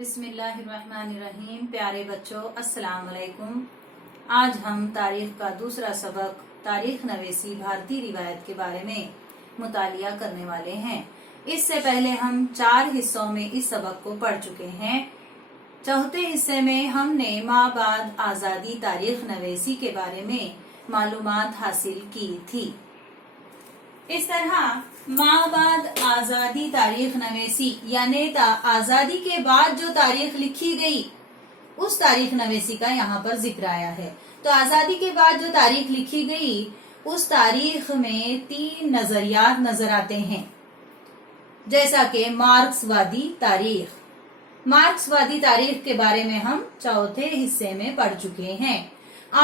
बिस्मिल्लाहिर्रहमानिर्रहीम। प्यारे बच्चों, अस्सलाम वालेकुम। आज हम तारीख का दूसरा सबक तारीख नवेसी भारतीय रिवायत के बारे में मुतालिया करने वाले हैं। इससे पहले हम 4 हिस्सों में इस सबक को पढ़ चुके हैं। चौथे हिस्से में हमने माबाद आज़ादी तारीख नवेसी के बारे में मालूमात हासिल की थी। इस तरह माबाद आज़ादी तारीख नवेसी यानी आज़ादी के बाद जो तारीख लिखी गई उस तारीख नवेसी का यहाँ पर जिक्र आया है। तो आज़ादी के बाद जो तारीख लिखी गई उस तारीख में 3 नजरियात नजर आते हैं, जैसा कि मार्क्सवादी तारीख। मार्क्सवादी तारीख के बारे में हम चौथे हिस्से में पढ़ चुके हैं।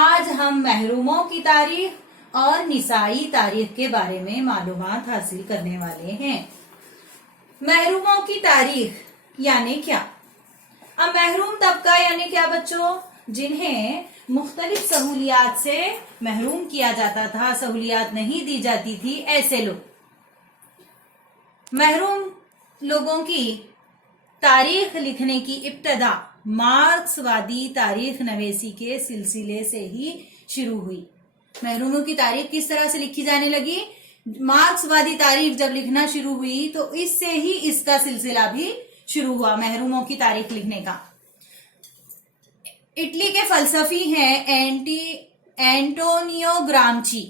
आज हम महरूमों की तारीख और निसाई तारीख के बारे में मालूमात हासिल करने वाले हैं। महरूमों की तारीख यानी क्या? अब महरूम तबका यानी क्या बच्चों? जिन्हें मुख्तलिफ सहूलियात से महरूम किया जाता था, सहूलियात नहीं दी जाती थी, ऐसे लोग। महरूम लोगों की तारीख लिखने की इब्तदा मार्क्सवादी तारीख नवेसी के सिलसिले से ही शुरू हुई। महरूमों की तारीख किस तरह से लिखी जाने लगी? मार्क्सवादी तारीख जब लिखना शुरू हुई तो इससे ही इसका सिलसिला भी शुरू हुआ, महरूमों की तारीख लिखने का। इटली के फलसफी हैं एंटोनियो ग्रामची।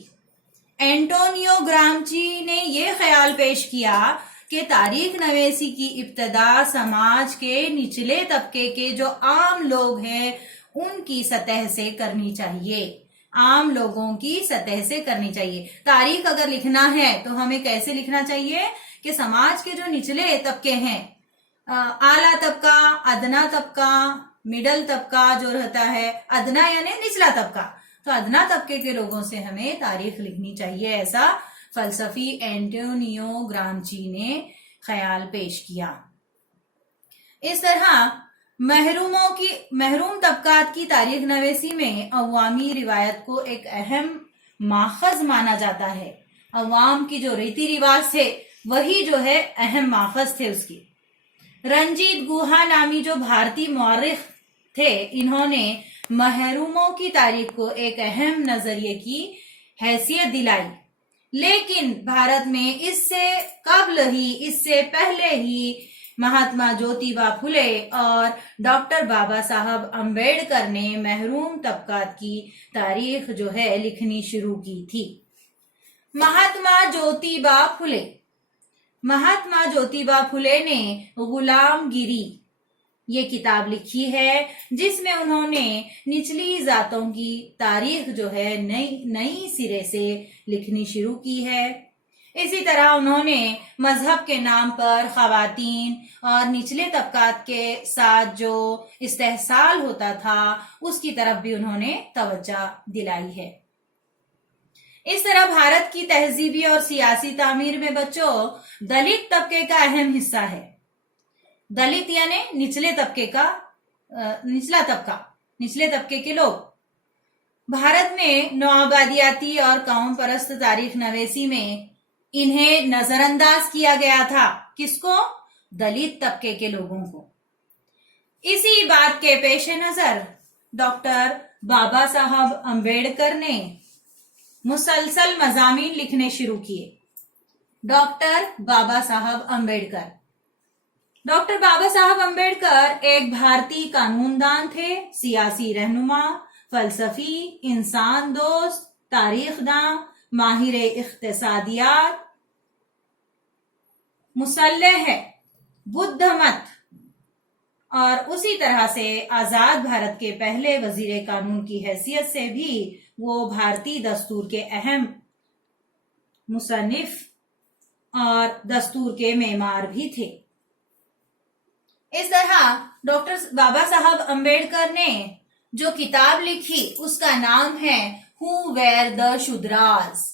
एंटोनियो ग्रामची ने यह ख्याल पेश किया कि तारीख नवेसी की इब्तदा समाज के निचले तबके के जो आम लोग हैं उनकी सतह से करनी चाहिए। आम लोगों की सतह से करनी चाहिए। तारीख अगर लिखना है तो हमें कैसे लिखना चाहिए कि समाज के जो निचले तबके हैं, आला तबका, अदना तबका, मिडल तबका जो रहता है, अदना यानी निचला तबका, तो अदना तबके के लोगों से हमें तारीख लिखनी चाहिए। ऐसा फलसफी एंटोनियो ग्रामची ने ख्याल पेश किया। इस तरह महरूम तबकात की तारीख नवेसी में अवामी रिवायत को एक अहम माखज माना जाता है। अवाम की जो रीति रिवाज थे वही जो है अहम माखज थे उसकी। रंजीत गुहा नामी जो भारतीय मौर्रिख थे, इन्होंने महरूमों की तारीख को एक अहम नजरिए की हैसियत दिलाई। लेकिन भारत में इससे पहले ही महात्मा ज्योतिबा फुले और डॉक्टर बाबा साहब अम्बेडकर ने महरूम तबकात की तारीख जो है लिखनी शुरू की थी। महात्मा ज्योतिबा फुले ने गुलामगिरी ये किताब लिखी है, जिसमें उन्होंने निचली जातों की तारीख जो है नई सिरे से लिखनी शुरू की है। इसी तरह उन्होंने मजहब के नाम पर खवातीन और निचले तबकात के साथ जो इस्तेहसाल होता था उसकी तरफ भी उन्होंने तवज्जो दिलाई है। इस तरह भारत की तहजीबी और सियासी तामीर में बच्चों दलित तबके का अहम हिस्सा है। दलित यानी निचले तबके का निचले तबके के लोग। भारत में नौआबादियाती और कौम परस्त तारीख नवेसी में इन्हें नजरअंदाज किया गया था। किसको? दलित तबके के लोगों को। इसी बात के पेश नजर डॉक्टर बाबा साहब अम्बेडकर ने मुसलसल मजामीन लिखने शुरू किए। डॉक्टर बाबा साहब अम्बेडकर एक भारतीय कानूनदान थे, सियासी रहनुमा, फलसफी, इंसान दोस्त, तारीखदां, माहिर इख्तिसादियात, मुसल्लह है, बुद्ध मत और उसी तरह से आजाद भारत के पहले वजीर कानून की हैसियत से भी वो भारतीय दस्तूर के अहम मुसन्निफ और दस्तूर के मेमार भी थे। इस तरह डॉक्टर बाबा साहब अम्बेडकर ने जो किताब लिखी उसका नाम है हु वेर द शूद्रास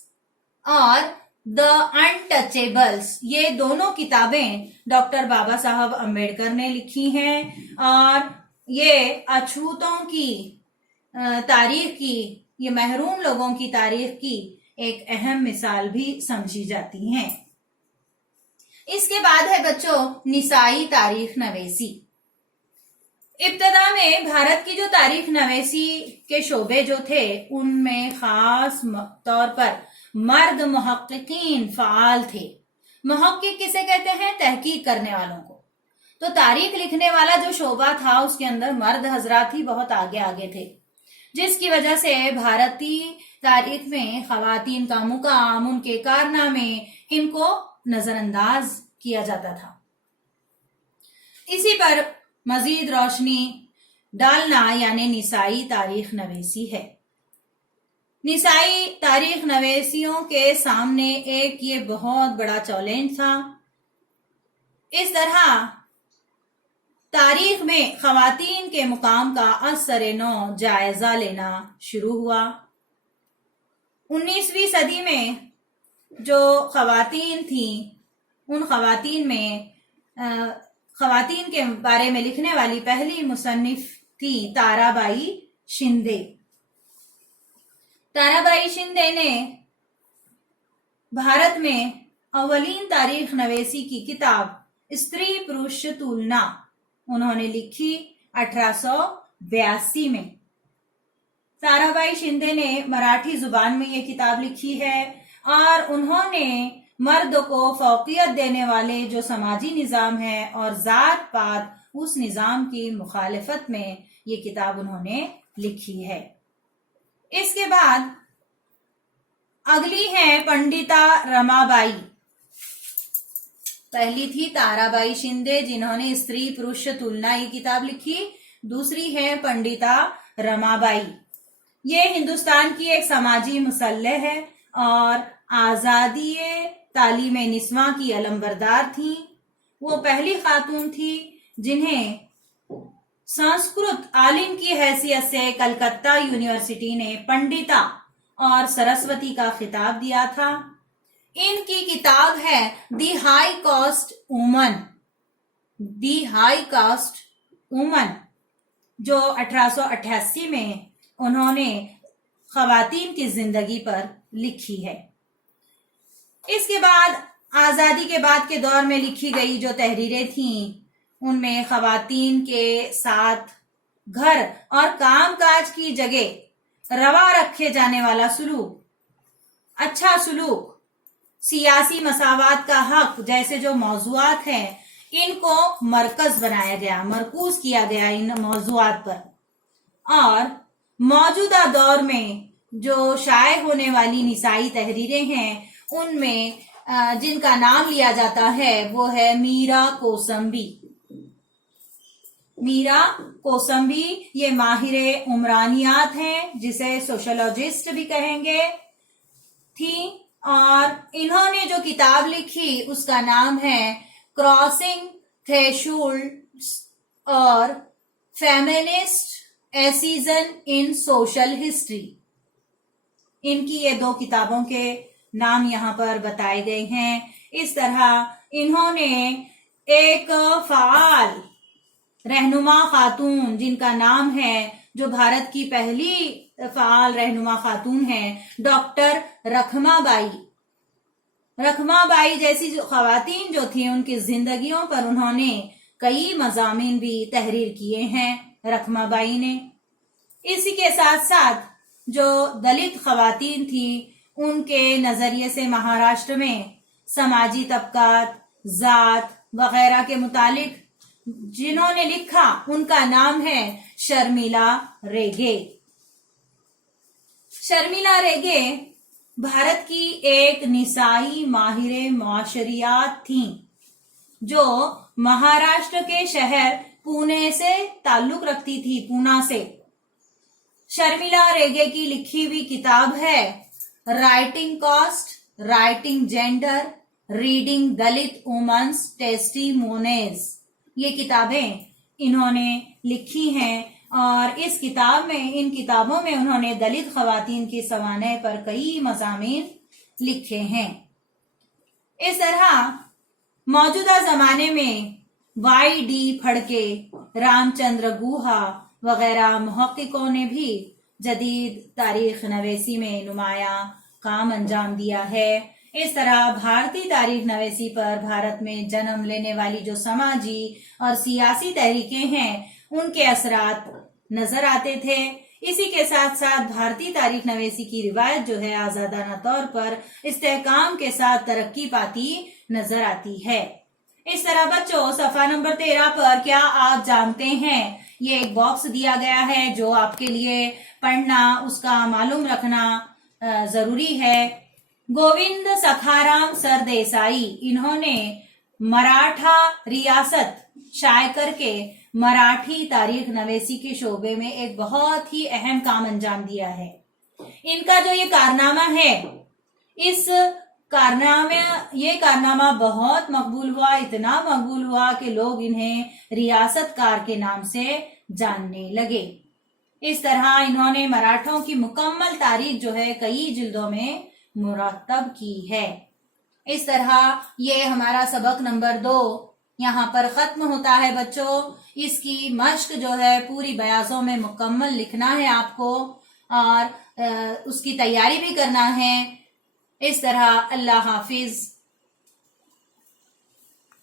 और द अनटचेबल्स। ये दोनों किताबें डॉक्टर बाबा साहब अम्बेडकर ने लिखी हैं और ये अछूतों की तारीख की, ये महरूम लोगों की तारीख की एक अहम मिसाल भी समझी जाती हैं। इसके बाद है बच्चों निसाई तारीख नवेसी। इब्तदा में भारत की जो तारीख नवेसी के शोबे जो थे उनमें खास तौर पर मर्द मुहक्किकीन फाल थे। मुहक्किक किसे कहते हैं? तहकीक करने वालों को। तो तारीख लिखने वाला जो शोबा था उसके अंदर मर्द हजरात ही बहुत आगे आगे थे, जिसकी वजह से भारतीय तारीख में खवातीन का मुकाम, उनके कारनामे, इनको नजरअंदाज किया जाता था। इसी पर मजीद रोशनी डालना यानी निसाई तारीख नवेसी है। निसाई तारीख नवेसियों के सामने एक ये बहुत बड़ा चैलेंज था। इस तरह तारीख में खवातीन के मुकाम का असर नौ जायजा लेना शुरू हुआ। 19वीं सदी में जो खवातीन थी, उन खवातीन में खवातीन के बारे में लिखने वाली पहली मुसन्निफ थी ताराबाई शिंदे। ताराबाई शिंदे ने भारत में अव्वलीन तारीख नवेसी की किताब स्त्री पुरुष तुलना उन्होंने लिखी 1882 में। ताराबाई शिंदे ने मराठी जुबान में ये किताब लिखी है और उन्होंने मर्द को फौकियत देने वाले जो समाजी निजाम है और जात पात उस निजाम की मुखालिफत में ये किताब उन्होंने लिखी है। इसके बाद अगली है पंडिता रमाबाई। पहली थी ताराबाई शिंदे जिन्होंने स्त्री पुरुष तुलना ये किताब लिखी। दूसरी है पंडिता रमाबाई। ये हिंदुस्तान की एक समाजी मुसल्लह है और आजादी तालीम निस्वा की अलमबरदार थी। वो पहली खातून थी जिन्हें संस्कृत आलिम की हैसियत से कलकत्ता यूनिवर्सिटी ने पंडिता और सरस्वती का खिताब दिया था। इनकी किताब है दी हाई कास्ट वुमन, दी हाई कास्ट वुमन, जो 1888 में उन्होंने खवातीन की जिंदगी पर लिखी है। इसके बाद आजादी के बाद के दौर में लिखी गई जो तहरीरें थीं, उनमें खवातीन के साथ घर और कामकाज की जगह रवा रखे जाने वाला सलूक, अच्छा सलूक, सियासी मसावात का हक जैसे जो मौजूआत हैं, इनको मरकज बनाया गया, मरकूज किया गया इन मौजूआत पर। और मौजूदा दौर में जो शाये होने वाली निसाई तहरीरें हैं, उनमें जिनका नाम लिया जाता है वो है मीरा कोसंबी। मीरा कोसंबी ये माहिरे उमरानियात हैं, जिसे सोशोलॉजिस्ट भी कहेंगे, थी। और इन्होंने जो किताब लिखी उसका नाम है क्रॉसिंग थ्रेशोल्ड्स और फेमिनिस्ट एसिजन इन सोशल हिस्ट्री। इनकी ये दो किताबों के नाम यहाँ पर बताए गए हैं। इस तरह इन्होंने एक फाल रहनुमा खातून जिनका नाम है, जो भारत की पहली फाल रहनुमा खातून है, डॉक्टर रखमाबाई। रखमाबाई जैसी जो खवातीन जो थी, उनकी जिंदगियों पर उन्होंने कई मजामीन भी तहरीर किए हैं रखमाबाई ने। इसी के साथ साथ जो दलित खवातीन थी, उनके नजरिए से महाराष्ट्र में समाजी तबकात, जात वगैरह के मुतालिक जिन्होंने लिखा, उनका नाम है शर्मिला रेगे। शर्मिला रेगे भारत की एक निसाई माहिरे मुआशरियात थीं, जो महाराष्ट्र के शहर पुणे से ताल्लुक रखती थी, पूना से। शर्मिला रेगे की लिखी हुई किताब है writing caste, writing gender, reading Dalit women's testimonies. ये किताबें इन्होंने लिखी हैं और इन किताबों में उन्होंने दलित खवातीन की सवाने पर कई मज़ामीन लिखे हैं। इस तरह मौजूदा जमाने में वाई.डी. फड़के, रामचंद्र गुहा वगैरह मुहक्किकों ने भी जदीद तारीख नवेसी में नुमाया काम अंजाम दिया है। इस तरह भारतीय तारीख नवेसी पर भारत में जन्म लेने वाली जो समाजी और सियासी तहरीकें हैं, उनके असरात नजर आते थे। इसी के साथ साथ भारतीय तारीख नवेसी की रिवायत जो है आजादाना तौर पर इस्तेहकाम के साथ तरक्की पाती नजर आती है। इस तरह बच्चों सफा नंबर 13 पर क्या आप जानते हैं, ये एक बॉक्स दिया गया है जो आपके लिए पढ़ना, उसका मालूम रखना जरूरी है। गोविंद सखाराम सरदेसाई, इन्होंने मराठा रियासत शाये करके मराठी तारीख नवेसी के शोबे में एक बहुत ही अहम काम अंजाम दिया है। इनका जो ये कारनामा है, इस ये कारनामा बहुत मकबूल हुआ, इतना मकबूल हुआ कि लोग इन्हें रियासतकार के नाम से जानने लगे। इस तरह इन्होंने मराठों की मुकम्मल तारीख जो है कई जिल्दों में मुरतब की है। इस तरह ये हमारा सबक नंबर 2 यहाँ पर खत्म होता है बच्चों। इसकी मश्क जो है पूरी बयासों में मुकम्मल लिखना है आपको और उसकी तैयारी भी करना है। इस तरह अल्लाह हाफिज।